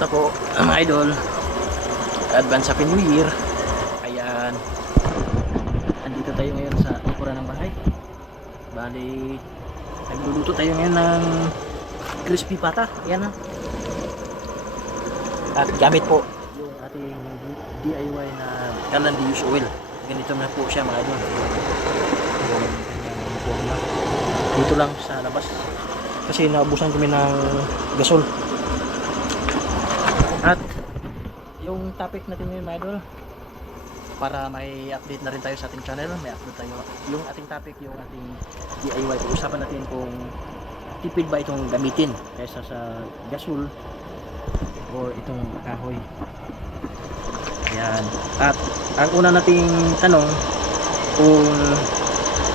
Kamusta po mga idol? Advance Happy New Year. Ayan, andito tayo ngayon sa likuran ng bahay. Bali, nagluluto tayo ngayon ng crispy pata. Ayan na. At gamit po yung ating DIY na Galan de use oil. Ganito na po siya mga idol. Yung kanyang forma. Dito lang sa labas. Kasi naubusan kami ng gasol. At yung topic natin ngayon mga idol, para may update na rin tayo sa ating channel, may upload tayo. Yung ating topic, yung ating DIY, usapan natin kung tipid ba itong gamitin kaysa sa gasol or itong kahoy. Ayan. At ang una nating tanong, kung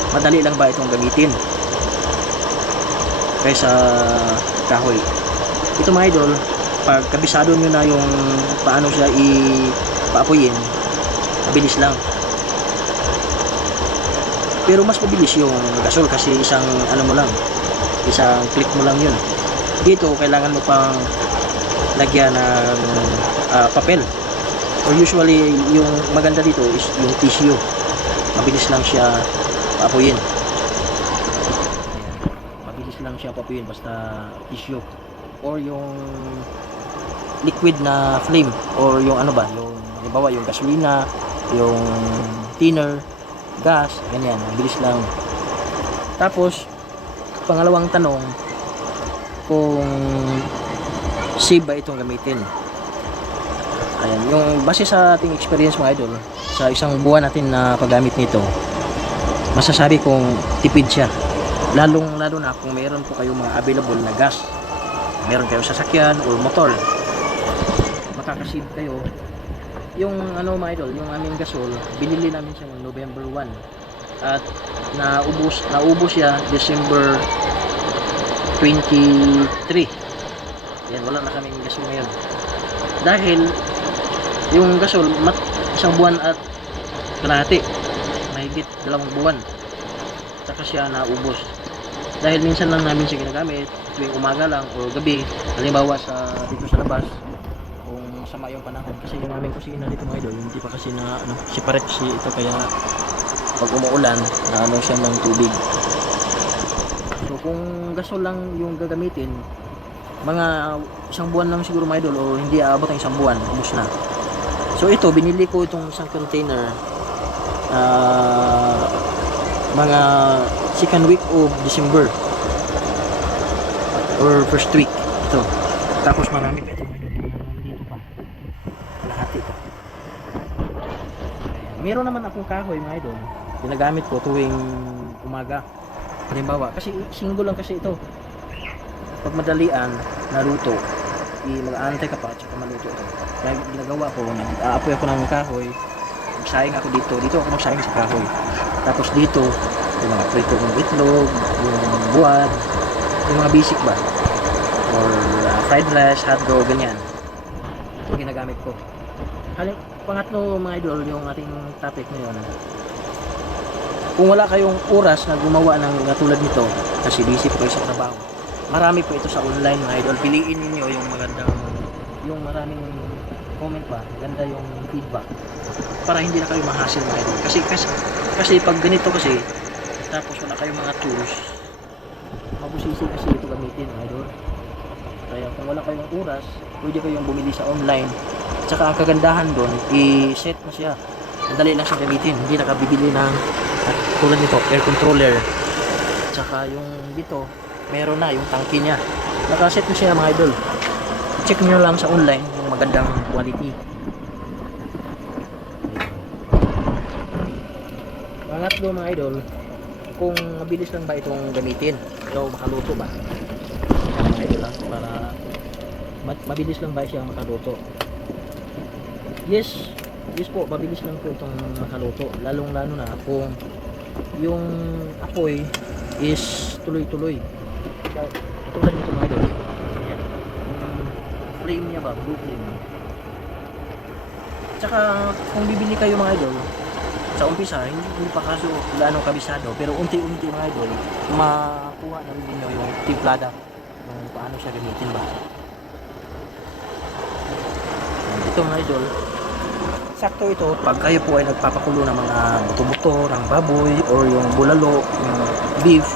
madali lang ba itong gamitin kaysa kahoy. Ito mga idol, pag kabisado nyo na yung paano siya ipaapoyin, mabilis lang. Pero mas mabilis yung gasol kasi isang ano mo lang, isang click mo lang yun. Dito kailangan mo pang lagyan ng papel, or usually yung maganda dito is yung tissue. Mabilis lang siya paapoyin. Mabilis lang siya paapoyin basta tissue or yung liquid na flame, or yung ano ba, yung halimbawa yung gasolina, yung thinner, gas, ganyan, mabilis lang. Tapos pangalawang tanong, kung safe ba itong gamitin. Ayan, yung base sa ating experience mga idol, sa isang buwan natin na paggamit nito, masasabi kong tipid siya. Lalo na kung meron po kayo mga available na gas, meron kayo sasakyan or motor, makakasave kayo. Yung ano mga idol, yung aming gasol, binili namin siya noong November 1 at naubos siya December 23. Yan, wala na kaming gasol ngayon dahil yung gasol isang buwan at kalahati, mahigit 2 buwan saka siya naubos dahil minsan lang namin siya ginagamit tuwing umaga lang o gabi. Halimbawa dito sa labas, kung sama yung panahon, kasi yung aming kusina dito mga idol, hindi pa kasi na separate ito, kaya pag umuulan na siya ng tubig. So kung gasol lang yung gagamitin, mga isang buwan lang siguro mga idol, o hindi aabot ang isang buwan, ubos na. So ito, binili ko itong isang container mga second week of December or first week ito. Tapos marami pa ito dito pa, kalahati pa. Meron naman akong kahoy mga idol, ginagamit ko tuwing umaga. Halimbawa, kasi single lang kasi ito, pag madalian naluto, mag-aantay ka pa at saka maluto ito. Kaya ginagawa ko, nag-aapoy ako ng kahoy, magsayang ako dito ako magsayang sa kahoy. Tapos dito yung mga prito ng itlog, yung buwan, yung mga basic ba, or fried rice, hotdog, ganyan, ito ginagamit ko. Pangatlo mga idol, yung ating topic ngayon, kung wala kayong oras na gumawa ng katulad nito kasi busy po kayo sa trabaho, marami po ito sa online mga idol. Piliin niyo yung magandang, yung maraming comment ba, maganda yung feedback, para hindi na kayo ma-hassle mga idol. Kasi pag ganito kasi, tapos wala kayong mga tools, mabusisi kasi ito gamitin mga idol. Kaya kung wala kayong oras, pwede kayong bumili sa online. At saka ang kagandahan doon, i-set mo siya, madali lang siya gamitin, hindi nakabibili ng tulad nito, air controller. At saka yung dito, meron na yung tangke niya, nakaset mo siya mga idol. Check nyo lang sa online yung magandang quality. Pangatlo mga idol, kung mabilis lang ba itong gamitin o makaluto ba mga idol lang, para mabilis lang ba siya makaluto. Yes po, mabilis lang po itong makaluto, lalong lalo na kung yung apoy is tuloy-tuloy. Tulad nito mga idol, ayan, yung flame niya ba, blue flame. Tsaka kung bibili kayo mga idol, sa umpisa hindi pa kaso gaano kabisado, pero unti-unti mga idol, makuha na rin nyo yung timplada kung paano siya gamitin ba. ito mga idol, sakto ito pag kayo po ay nagpapakulo ng mga buto-buto ng baboy or yung bulalo, yung beef.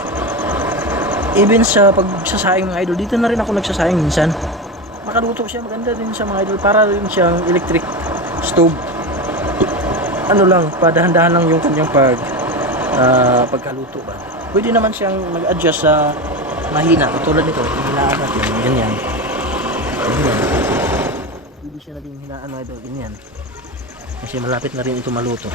Even sa pagsasaing mga idol, dito na rin ako nagsasaing minsan. Makaluto siya, maganda din siya mga idol, para rin siyang electric stove. Ano lang, padahan-dahan lang yung kanyang pagkaluto ba. Pwede naman siyang mag-adjust sa mahina, katulad nito, hinaan natin, ganyan. Pwede siya naging hinaan mga idol, ganyan. Kasi malapit na rin ito maluto.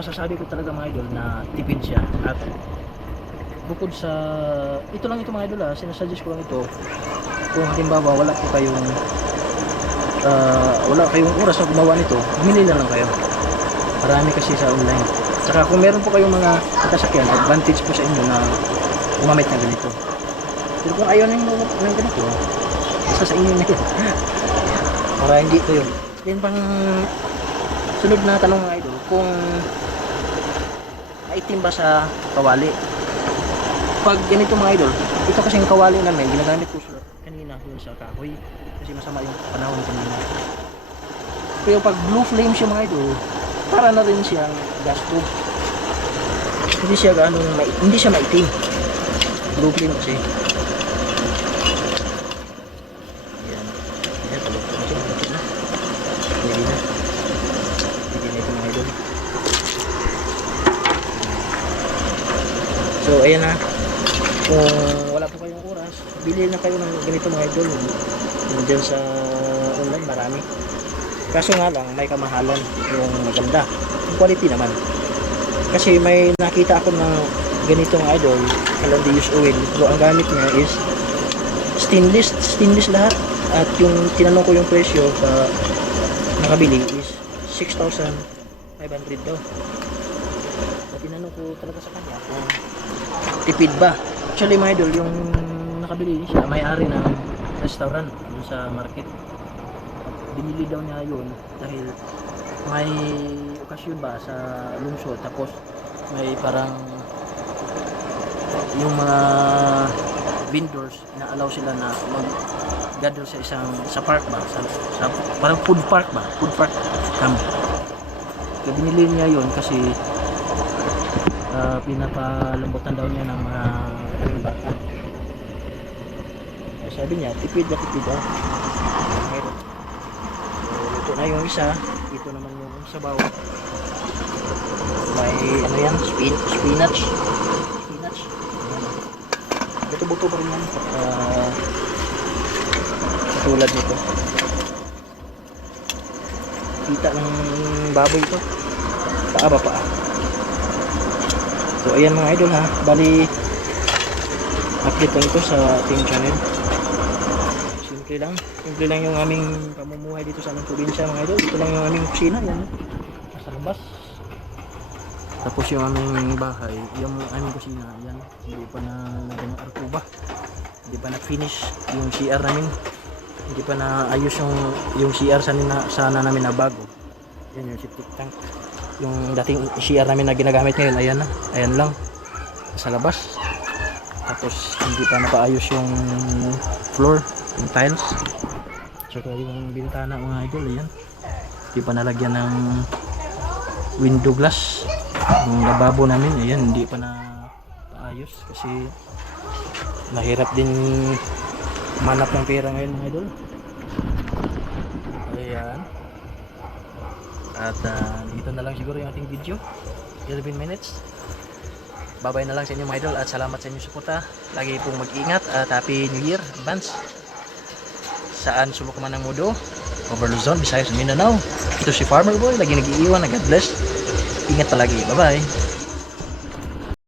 Masasabi ko talaga mga idol na tipid siya, at bukod sa ito lang ito mga idol, sinasuggest ko lang ito kung halimbawa wala kayong oras na gumawa nito, bumili na lang kayo. Marami kasi sa online. Saka kung meron po kayong mga sasakyan, advantage po sa inyo na gumamit ng ganito. Pero kung ayaw nyo ng ganito, isa sa inyo na yun. Para hindi ito yun. Then pang sunod na tanong mga idol, kung maitim ba sa kawali. Pag ganito mga idol, ito kasing kawali namin, ginagamit ko kanina dun sa kahoy kasi masama yung panahon kanina. Pero pag blue flame siya mga idol, para na rin siyang gas stove. Hindi siya hindi siya maitim. Blue flame kasi. Ayan. Ayan, palugtong na siya. Malapit na. Hindi na. Hindi na ito mga idol. So ayan na. Kung wala po kayong oras, bili na kayo ng ganito mga idol. Diyan sa online marami. Kaso nga lang may kamahalan yung maganda. Yung quality naman. Kasi may nakita ako ng ganitong idol, Calandius oil. So ang gamit niya is stainless lahat. At yung tinanong ko yung presyo sa nakabili is 6,500 daw. At tinanong ko talaga sa kanya kung tipid ba. Actually mga idol, yung nakabili siya, may-ari ng restaurant dun sa market. Binili daw niya yun dahil may okasyon ba sa lungsod, tapos may parang yung mga vendors ina-allow sila na mag-gather sa park ba, sa parang food park camp. Kaya binili niya yun kasi pinapalambutan daw niya ng mga bata. Sabi niya, tipid daw. Ito na yung isa, ito naman yung sabaw. May ano yan, spinach. Buto-buto pa rin yan. Tulad nito. Kita ng baboy ito. Paa. So ayan mga idol ha, bali update lang ito sa ating channel. Simple lang yung aming pamumuhay dito sa aming probinsya mga idol. Ito lang yung aming kusina, yan nasa labas. Tapos yung aming bahay, yung aming kusina, yan hindi pa na lagyan ng arkuba, hindi pa na finish yung CR namin, hindi pa na ayos yung CR sana namin na bago. Yan yung septic tank. Yung dating CR namin na ginagamit ngayon, ayan lang sa labas. Tapos hindi pa napaayos yung floor, yung tiles. Tsaka yung bintana mga idol, ayan, hindi pa nalagyan ng window glass. Yung lababo namin, ayan, hindi pa na paayos kasi mahirap din manap ng pera ngayon mga idol. Ayan. At dito na lang siguro yung ating video, 11 minutes. Bye-bye na lang sa inyo mga idol, at salamat sa inyong suporta. Lagi pong mag-ingat at Happy New Year advance. Saan sulok man ang mundo, over Luzon, Visayas, Mindanao. Ito si Farmer Boy, lagi nag-iiwan na God bless. Ingat palagi, bye-bye.